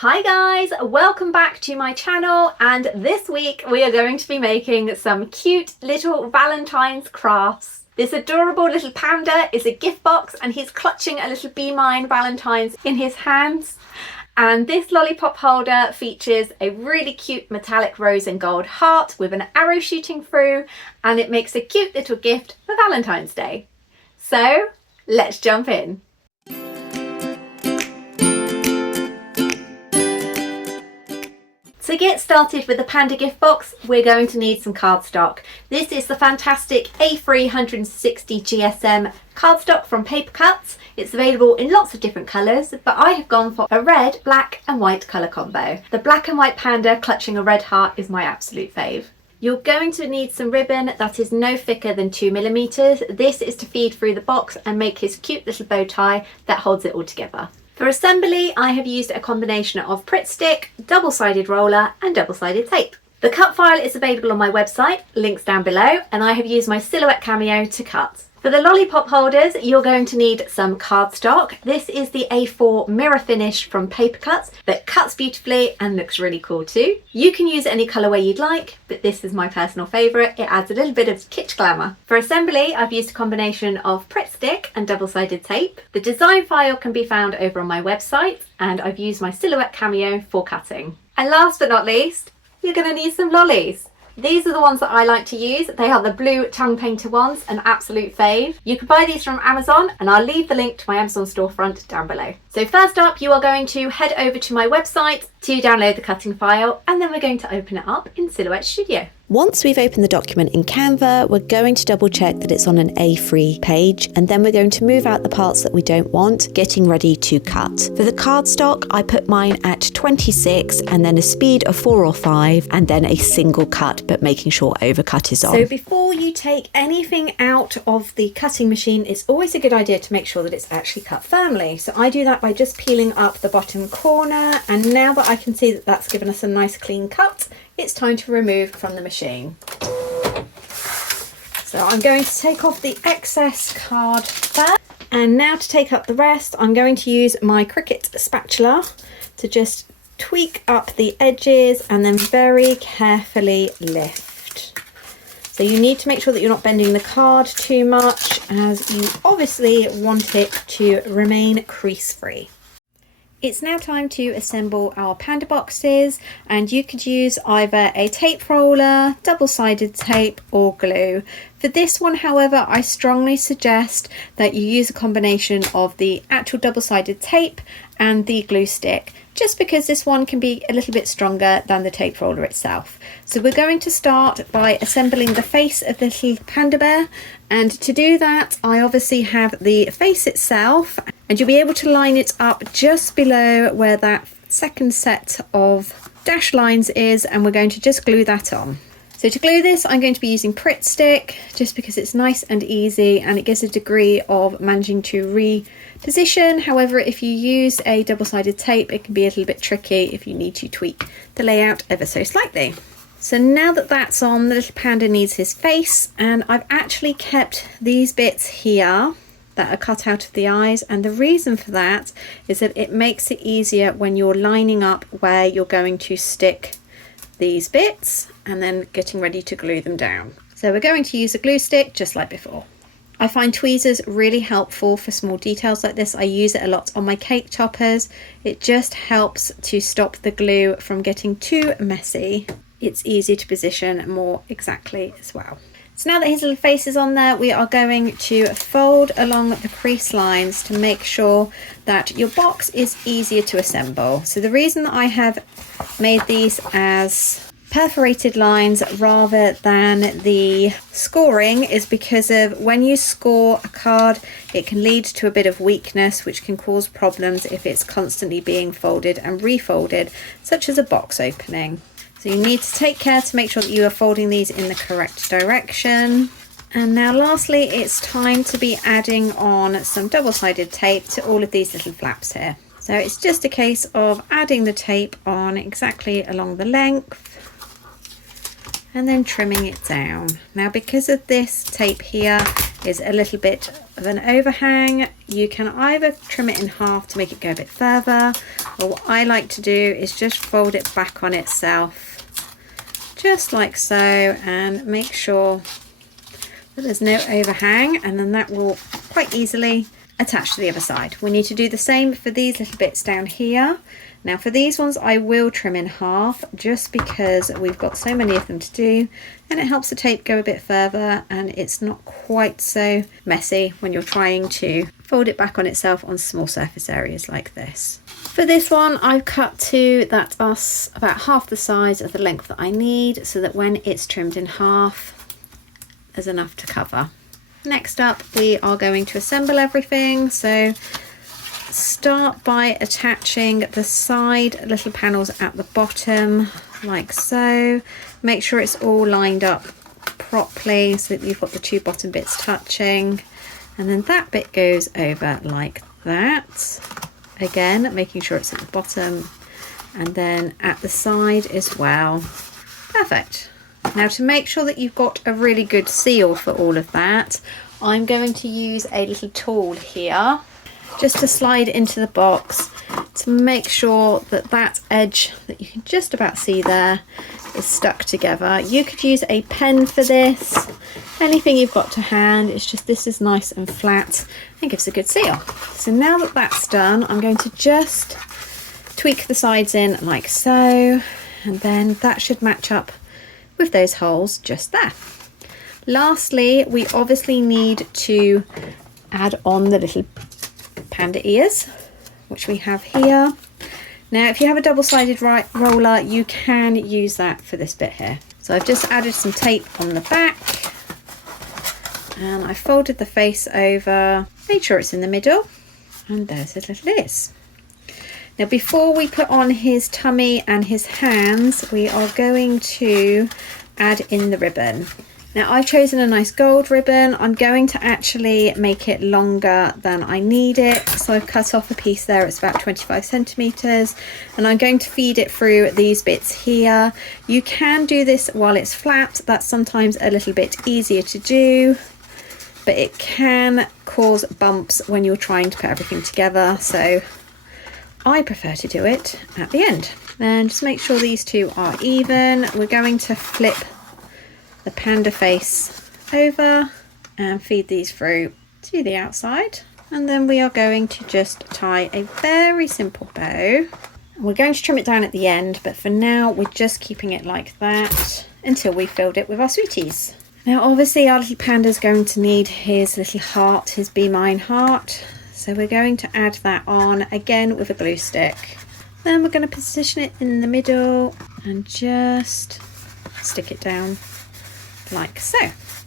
Hi guys, welcome back to my channel, and this week we are going to be making some cute little Valentine's crafts. This adorable little panda is a gift box and he's clutching a little Be Mine Valentines in his hands. And this lollipop holder features a really cute metallic rose and gold heart with an arrow shooting through, and it makes a cute little gift for Valentine's Day. So let's jump in. To get started with the Panda Gift Box, we're going to need some cardstock. This is the fantastic A3 160 GSM cardstock from Cutz. It's available in lots of different colours, but I have gone for a red, black and white colour combo. The black and white panda clutching a red heart is my absolute fave. You're going to need some ribbon that is no thicker than 2mm. This is to feed through the box and make his cute little bow tie that holds it all together. For assembly, I have used a combination of Pritt stick, double-sided roller and double-sided tape. The cut file is available on my website, links down below, and I have used my silhouette Cameo to cut. For the lollipop holders, you're going to need some cardstock. This is the A4 mirror finish from Cutz that cuts beautifully and looks really cool too. You can use any colourway you'd like, but this is my personal favourite. It adds a little bit of kitsch glamour. For assembly, I've used a combination of Pritt stick and double-sided tape. The design file can be found over on my website, and I've used my silhouette Cameo for cutting. And last but not least, you're going to need some lollies. These are the ones that I like to use. They are the blue tongue painter ones, an absolute fave. You can buy these from Amazon, and I'll leave the link to my Amazon storefront down below. So first up, you are going to head over to my website to download the cutting file, and then we're going to open it up in Silhouette Studio. Once we've opened the document in Canva, we're going to double check that it's on an A3 page, and then we're going to move out the parts that we don't want, getting ready to cut. For the cardstock, I put mine at 26 and then a speed of 4 or 5 and then a single cut, but making sure overcut is on. So before you take anything out of the cutting machine, it's always a good idea to make sure that it's actually cut firmly. So I do that by just peeling up the bottom corner, and now that I can see that that's given us a nice clean cut, it's time to remove from the machine. So I'm going to take off the excess card first, and now to take up the rest, I'm going to use my Cricut spatula to just tweak up the edges and then very carefully lift. So you need to make sure that you're not bending the card too much, as you obviously want it to remain crease free. It's now time to assemble our panda boxes, and you could use either a tape roller, double-sided tape or glue. For this one, however, I strongly suggest that you use a combination of the actual double-sided tape and the glue stick, just because this one can be a little bit stronger than the tape roller itself. So we're going to start by assembling the face of the little panda bear, and to do that I obviously have the face itself, and you'll be able to line it up just below where that second set of dash lines is, and we're going to just glue that on. So to glue this, I'm going to be using Pritt stick, just because it's nice and easy and it gives a degree of managing to reposition. However, if you use a double-sided tape, it can be a little bit tricky if you need to tweak the layout ever so slightly. So now that that's on, the little panda needs his face, and I've actually kept these bits here that are cut out of the eyes, and the reason for that is that it makes it easier when you're lining up where you're going to stick these bits and then getting ready to glue them down. So we're going to use a glue stick just like before. I find tweezers really helpful for small details like this. I use it a lot on my cake toppers. It just helps to stop the glue from getting too messy. It's easier to position more exactly as well. So now that his little face is on there, we are going to fold along the crease lines to make sure that your box is easier to assemble. So the reason that I have made these as perforated lines rather than the scoring is because of when you score a card, it can lead to a bit of weakness, which can cause problems if it's constantly being folded and refolded, such as a box opening. So you need to take care to make sure that you are folding these in the correct direction. And now lastly, it's time to be adding on some double-sided tape to all of these little flaps here. So it's just a case of adding the tape on exactly along the length and then trimming it down. Now because of this tape here, is a little bit of an overhang, you can either trim it in half to make it go a bit further, or what I like to do is just fold it back on itself, just like so, and make sure that there's no overhang, and then that will quite easily attach to the other side. We need to do the same for these little bits down here. Now for these ones I will trim in half just because we've got so many of them to do, and it helps the tape go a bit further and it's not quite so messy when you're trying to fold it back on itself on small surface areas like this. For this one I've cut to that us about half the size of the length that I need, so that when it's trimmed in half there's enough to cover. Next up we are going to assemble everything, so start by attaching the side little panels at the bottom like so. Make sure it's all lined up properly so that you've got the two bottom bits touching, and then that bit goes over like that, again making sure it's at the bottom, and then at the side as well. Perfect. Now to make sure that you've got a really good seal for all of that, I'm going to use a little tool here just to slide into the box to make sure that that edge that you can just about see there is stuck together. You could use a pen for this, anything you've got to hand. It's just this is nice and flat and gives a good seal. So now that that's done, I'm going to just tweak the sides in like so, and then that should match up with those holes just there. Lastly, we obviously need to add on the little panda ears, which we have here. Now if you have a double-sided roller you can use that for this bit here. So I've just added some tape on the back, and I folded the face over, made sure it's in the middle, and there's his little ears. Now before we put on his tummy and his hands, we are going to add in the ribbon. Now I've chosen a nice gold ribbon. I'm going to actually make it longer than I need it, so I've cut off a piece there. It's about 25 centimeters, and I'm going to feed it through these bits here. You can do this while it's flat. That's sometimes a little bit easier to do, but it can cause bumps when you're trying to put everything together, so I prefer to do it at the end. Then just make sure these two are even. We're going to flip the panda face over and feed these through to the outside, and then we are going to just tie a very simple bow. We're going to trim it down at the end, but for now we're just keeping it like that until we filled it with our sweeties. Now obviously our little panda is going to need his little heart, his Be Mine heart, so we're going to add that on again with a glue stick. Then we're going to position it in the middle and just stick it down like so.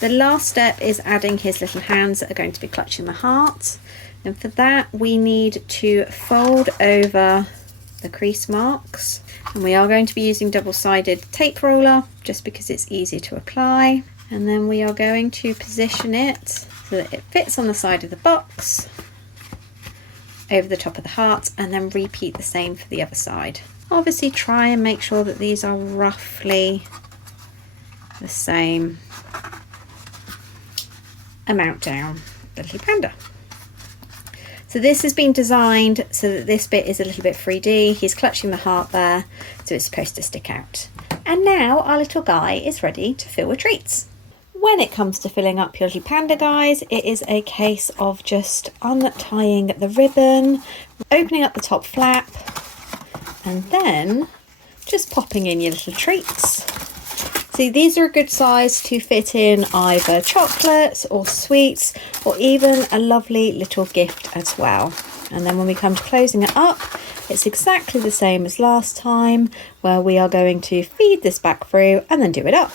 The last step is adding his little hands that are going to be clutching the heart, and for that we need to fold over the crease marks, and we are going to be using double-sided tape roller just because it's easy to apply, and then we are going to position it so that it fits on the side of the box over the top of the heart, and then repeat the same for the other side. Obviously try and make sure that these are roughly the same amount down the little panda. So this has been designed so that this bit is a little bit 3D. He's clutching the heart there, so it's supposed to stick out. And now our little guy is ready to fill with treats. When it comes to filling up your little panda guys, it is a case of just untying the ribbon, opening up the top flap, and then just popping in your little treats. See, these are a good size to fit in either chocolates or sweets, or even a lovely little gift as well. And then when we come to closing it up, it's exactly the same as last time, where we are going to feed this back through and then do it up.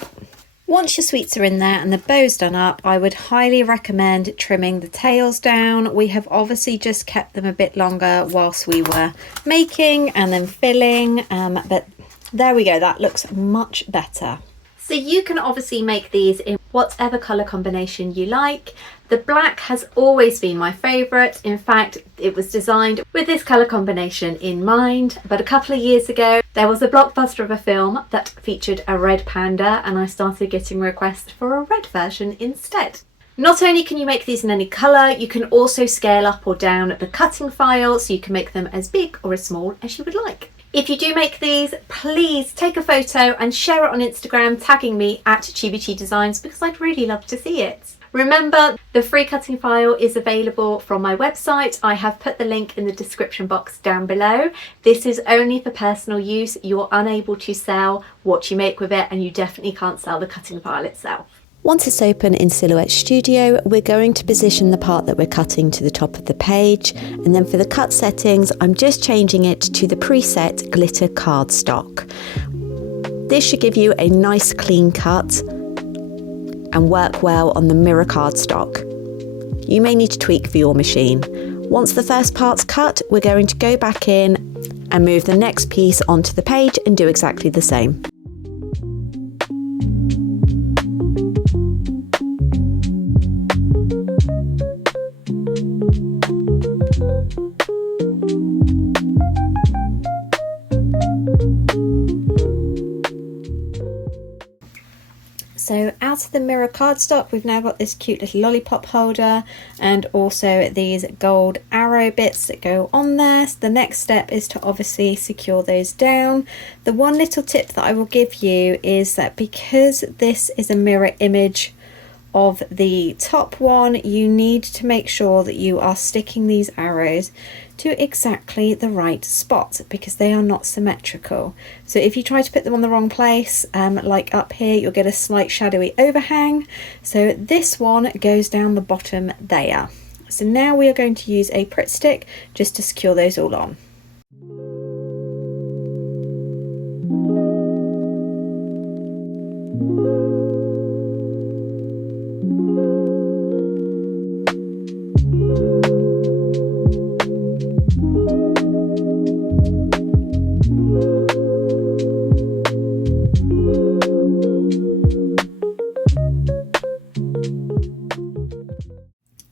Once your sweets are in there and the bow's done up, I would highly recommend trimming the tails down. We have obviously just kept them a bit longer whilst we were making and then filling, but there we go, that looks much better. So you can obviously make these in whatever colour combination you like. The black has always been my favourite. In fact, it was designed with this colour combination in mind, but a couple of years ago there was a blockbuster of a film that featured a red panda, and I started getting requests for a red version instead. Not only can you make these in any colour, you can also scale up or down the cutting file, so you can make them as big or as small as you would like. If you do make these, please take a photo and share it on Instagram, tagging me at Chibi Designs, because I'd really love to see it. Remember, the free cutting file is available from my website. I have put the link in the description box down below. This is only for personal use. You're unable to sell what you make with it, and you definitely can't sell the cutting file itself. Once it's open in Silhouette Studio, we're going to position the part that we're cutting to the top of the page, and then for the cut settings, I'm just changing it to the preset Glitter Cardstock. This should give you a nice clean cut and work well on the mirror cardstock. You may need to tweak for your machine. Once the first part's cut, we're going to go back in and move the next piece onto the page and do exactly the same. So out of the mirror cardstock, we've now got this cute little lollipop holder and also these gold arrow bits that go on there. So the next step is to obviously secure those down. The one little tip that I will give you is that because this is a mirror image of the top one, you need to make sure that you are sticking these arrows to exactly the right spot, because they are not symmetrical. So if you try to put them on the wrong place, like up here, you'll get a slight shadowy overhang. So this one goes down the bottom there. So now we are going to use a Pritt stick just to secure those all on.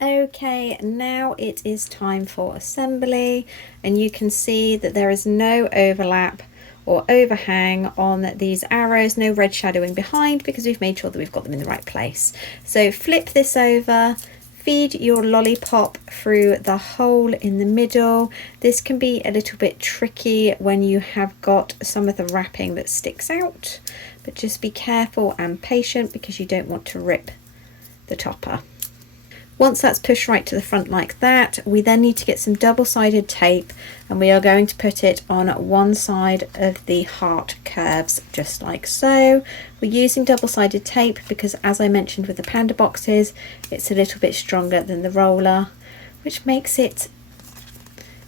Okay, now it is time for assembly, and you can see that there is no overlap or overhang on these arrows, no red shadowing behind, because we've made sure that we've got them in the right place. So flip this over, feed your lollipop through the hole in the middle. This can be a little bit tricky when you have got some of the wrapping that sticks out, but just be careful and patient because you don't want to rip the topper. Once that's pushed right to the front like that, we then need to get some double-sided tape, and we are going to put it on one side of the heart curves, just like so. We're using double-sided tape because, as I mentioned with the Panda boxes, it's a little bit stronger than the roller, which makes it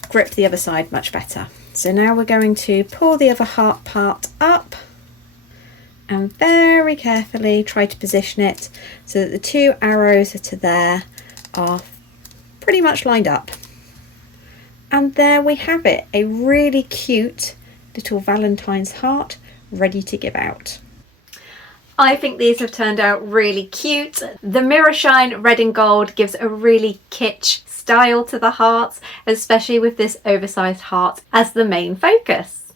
grip the other side much better. So now we're going to pull the other heart part up and very carefully try to position it so that the two arrows to there are pretty much lined up. And there we have it, a really cute little Valentine's heart ready to give out. I think these have turned out really cute. The mirror shine red and gold gives a really kitsch style to the hearts, especially with this oversized heart as the main focus.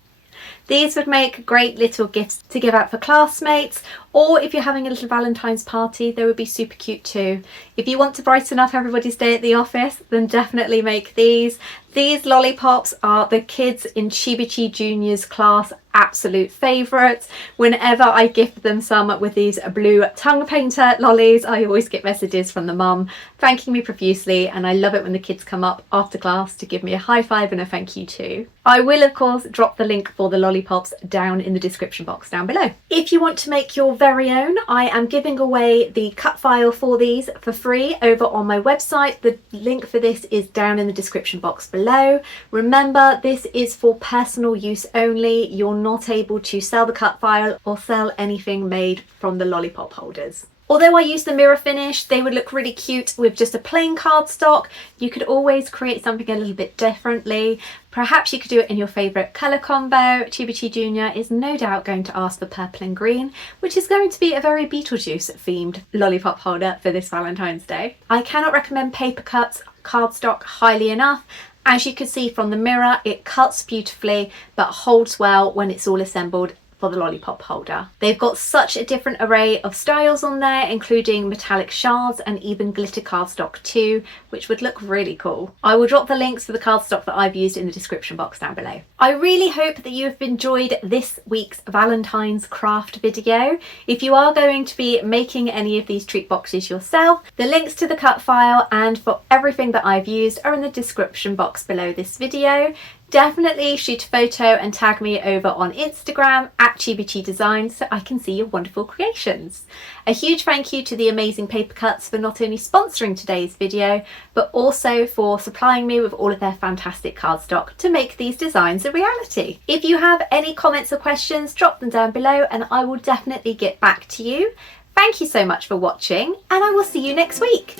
These would make great little gifts to give out for classmates, or if you're having a little Valentine's party, they would be super cute too. If you want to brighten up everybody's day at the office, then definitely make these. These lollipops are the kids in Chibi Junior's class absolute favourites. Whenever I gift them some with these blue tongue painter lollies, I always get messages from the mum thanking me profusely, and I love it when the kids come up after class to give me a high five and a thank you too. I will of course drop the link for the lollipops down in the description box down below. If you want to make your very own, I am giving away the cut file for these for free over on my website. The link for this is down in the description box below. Remember, this is for personal use only. You're not able to sell the cut file or sell anything made from the lollipop holders. Although I use the mirror finish, they would look really cute with just a plain cardstock. You could always create something a little bit differently. Perhaps you could do it in your favourite colour combo. Chibi Junior is no doubt going to ask for purple and green, which is going to be a very Beetlejuice themed lollipop holder for this Valentine's Day. I cannot recommend Paper Cutz cardstock highly enough. As you can see from the mirror, it cuts beautifully but holds well when it's all assembled for the Lollipop holder. They've got such a different array of styles on there, including metallic shards and even glitter cardstock too, which would look really cool. I will drop the links for the cardstock that I've used in the description box down below. I really hope that you have enjoyed this week's Valentine's craft video. If you are going to be making any of these treat boxes yourself, the links to the cut file and for everything that I've used are in the description box below this video. Definitely shoot a photo and tag me over on Instagram at ChibiChiDesigns so I can see your wonderful creations. A huge thank you to the amazing Paper Cutz for not only sponsoring today's video, but also for supplying me with all of their fantastic cardstock to make these designs a reality. If you have any comments or questions, drop them down below and I will definitely get back to you. Thank you so much for watching and I will see you next week.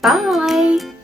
Bye!